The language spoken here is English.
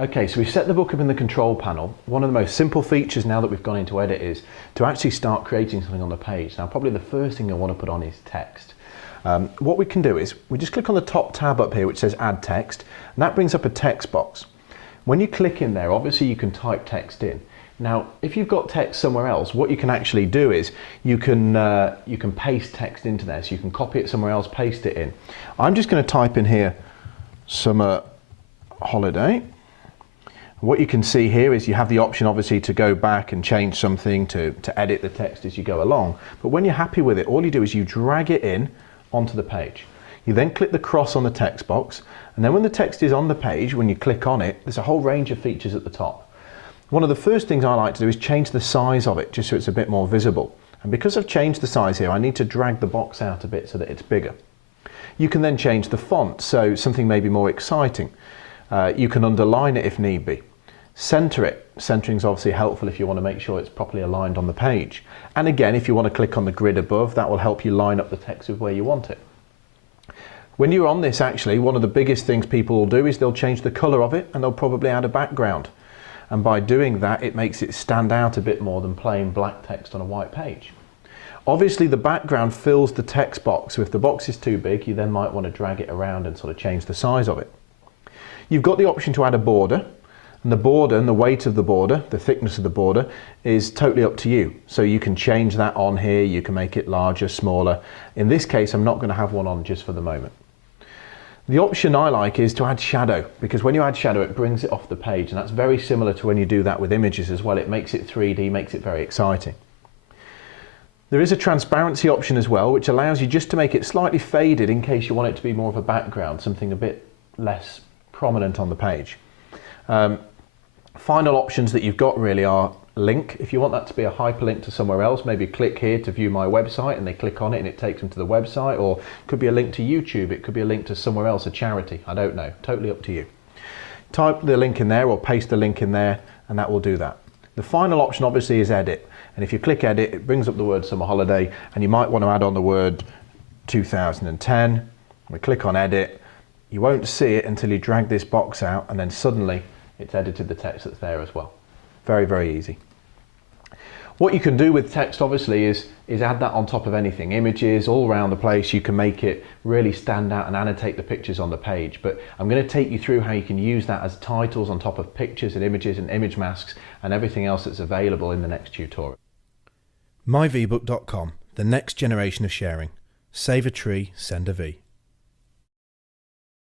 Okay, so we've set the book up in the control panel. One of the most simple features now that we've gone into edit is to actually start creating something on the page. Now probably the first thing I want to put on is text. What we can do is we just click on the top tab up here which says add text, and that brings up a text box. When you click in there, obviously you can type text in. Now if you've got text somewhere else, what you can actually do is you can paste text into there, so you can copy it somewhere else, paste it in. I'm just going to type in here summer holiday. What you can see here is you have the option obviously to go back and change something, to edit the text as you go along. But when you're happy with it, all you do is you drag it in onto the page. You then click the cross on the text box, and then when the text is on the page, when you click on it, there's a whole range of features at the top. One of the first things I like to do is change the size of it, just so it's a bit more visible. And because I've changed the size here, I need to drag the box out a bit so that it's bigger. You can then change the font, so something maybe more exciting. You can underline it if need be. Center it. Centering is obviously helpful if you want to make sure it's properly aligned on the page. And again, if you want to click on the grid above, that will help you line up the text with where you want it. When you're on this, actually, one of the biggest things people will do is they'll change the color of it, and they'll probably add a background. And by doing that, it makes it stand out a bit more than plain black text on a white page. Obviously, the background fills the text box, so if the box is too big, you then might want to drag it around and sort of change the size of it. You've got the option to add a border. And the border and the weight of the border, the thickness of the border, is totally up to you. So you can change that on here, you can make it larger, smaller. In this case, I'm not going to have one on just for the moment. The option I like is to add shadow, because when you add shadow, it brings it off the page, and that's very similar to when you do that with images as well. It makes it 3D, makes it very exciting. There is a transparency option as well, which allows you just to make it slightly faded in case you want it to be more of a background, something a bit less prominent on the page. Final options that you've got really are link. If you want that to be a hyperlink to somewhere else, maybe click here to view my website, and they click on it and it takes them to the website, or it could be a link to YouTube, it could be a link to somewhere else, a charity, I don't know, totally up to you. Type the link in there or paste the link in there and that will do that. The final option obviously is edit, and if you click edit, it brings up the word summer holiday, and you might want to add on the word 2010. We click on edit, you won't see it until you drag this box out, and then suddenly it's edited the text that's there as well. Very, very easy. What you can do with text obviously is add that on top of anything. Images all around the place, you can make it really stand out and annotate the pictures on the page. But I'm going to take you through how you can use that as titles on top of pictures and images and image masks and everything else that's available in the next tutorial. myvbook.com, the next generation of sharing. Save a tree, send a V.